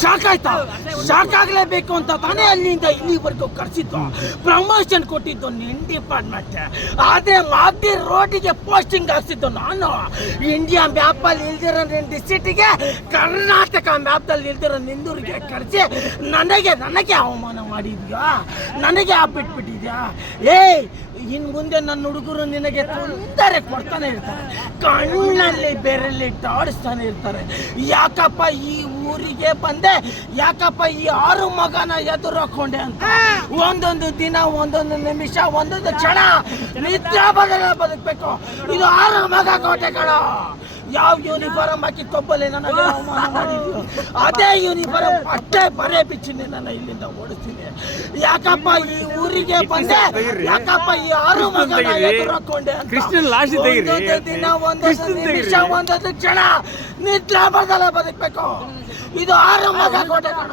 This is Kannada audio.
ಶಾಕ್ ಆಯ್ತಾ? ಶಾಕ್ ಆಗಲೇಬೇಕು ಅಂತ ತಾನೇ ಅಲ್ಲಿಂದ ಇಲ್ಲಿವರೆಗೂ ಕರೆಸಿದ್ದು, ಪ್ರಮೋಷನ್ ಕೊಟ್ಟಿದ್ದು ನಿನ್ನ ಡಿಪಾರ್ಟ್ಮೆಂಟ್. ಆದರೆ ಮಾಗಡಿ ರೋಡಿಗೆ ಪೋಸ್ಟಿಂಗ್ ಹಾಕ್ಸಿದ್ದು ನಾನು. ಇಂಡಿಯಾ ಮ್ಯಾಪಲ್ಲಿ ಇಲ್ದಿರೋ ನಿನ್ನ ಸಿಟಿಗೆ ಕರ್ನಾಟಕ ಮ್ಯಾಪ್ದಲ್ಲಿ ಇಲ್ದಿರೋ ನಿಂದೂರಿಗೆ ಕರೆಸಿ ನನಗೆ ಅವಮಾನ ಮಾಡಿದ್ಯಾ, ನನಗೆ ಬಿಟ್ಬಿಟ್ಟಿದ್ಯಾ? ಇನ್ನು ಮುಂದೆ ನನ್ನ ಹುಡುಗರು ನಿನಗೆ ತೊಂದರೆ ಕೊಡ್ತಾನೆ ಇರ್ತಾರೆ, ಕಣ್ಣಲ್ಲಿ ಬೆರಳಿ ಆಡಿಸ್ತಾನೆ ಇರ್ತಾರೆ. ಯಾಕಪ್ಪ ಈ ಊರಿಗೆ ಬಂದೆ, ಯಾಕಪ್ಪ ಈ 6 ಮಗನ ಎದುರು ಹಾಕೊಂಡೆ ಅಂತ. ಒಂದೊಂದು ದಿನ, ಒಂದೊಂದು ನಿಮಿಷ, ಒಂದೊಂದು ಕ್ಷಣ ನಿದ್ರಾ ಬದುಕಬೇಕು. ಇದು 6 ಮಗ ಕೋಟೆ ಕಣ. ಯಾವ ಯೂನಿಫಾರ್ಮ್ ಹಾಕಿ ಕೊಬ್ಬಲೆ ನನಗೆ ಅವಮಾನ ಮಾಡಿದ್ಯೋ ಅದೇ ಯೂನಿಫಾರ್ಮ್ ಅಷ್ಟೇ ಬರೇ ಬಿಚ್ಚಿ ನನ್ನ ಇಲ್ಲಿಂದ ಓಡಿಸ್ತೀನಿ. ಯಾಕಪ್ಪ ಈ ಊರಿಗೆ ಬಂದೆ, ಯಾಕಪ್ಪ ಈ 6 ಮಗನ ಎದುರು ಹಾಕೊಂಡೆ ಅಂತ. ಒಂದೊಂದು ದಿನ, ಒಂದೊಂದು ನಿಮಿಷ, ಒಂದೊಂದು ಕ್ಷಣ ನಿದ್ರಾ ಬದಕಬೇಕು. ಇದು 6 ಮಗ ಕೋಟೆ ಕಣ.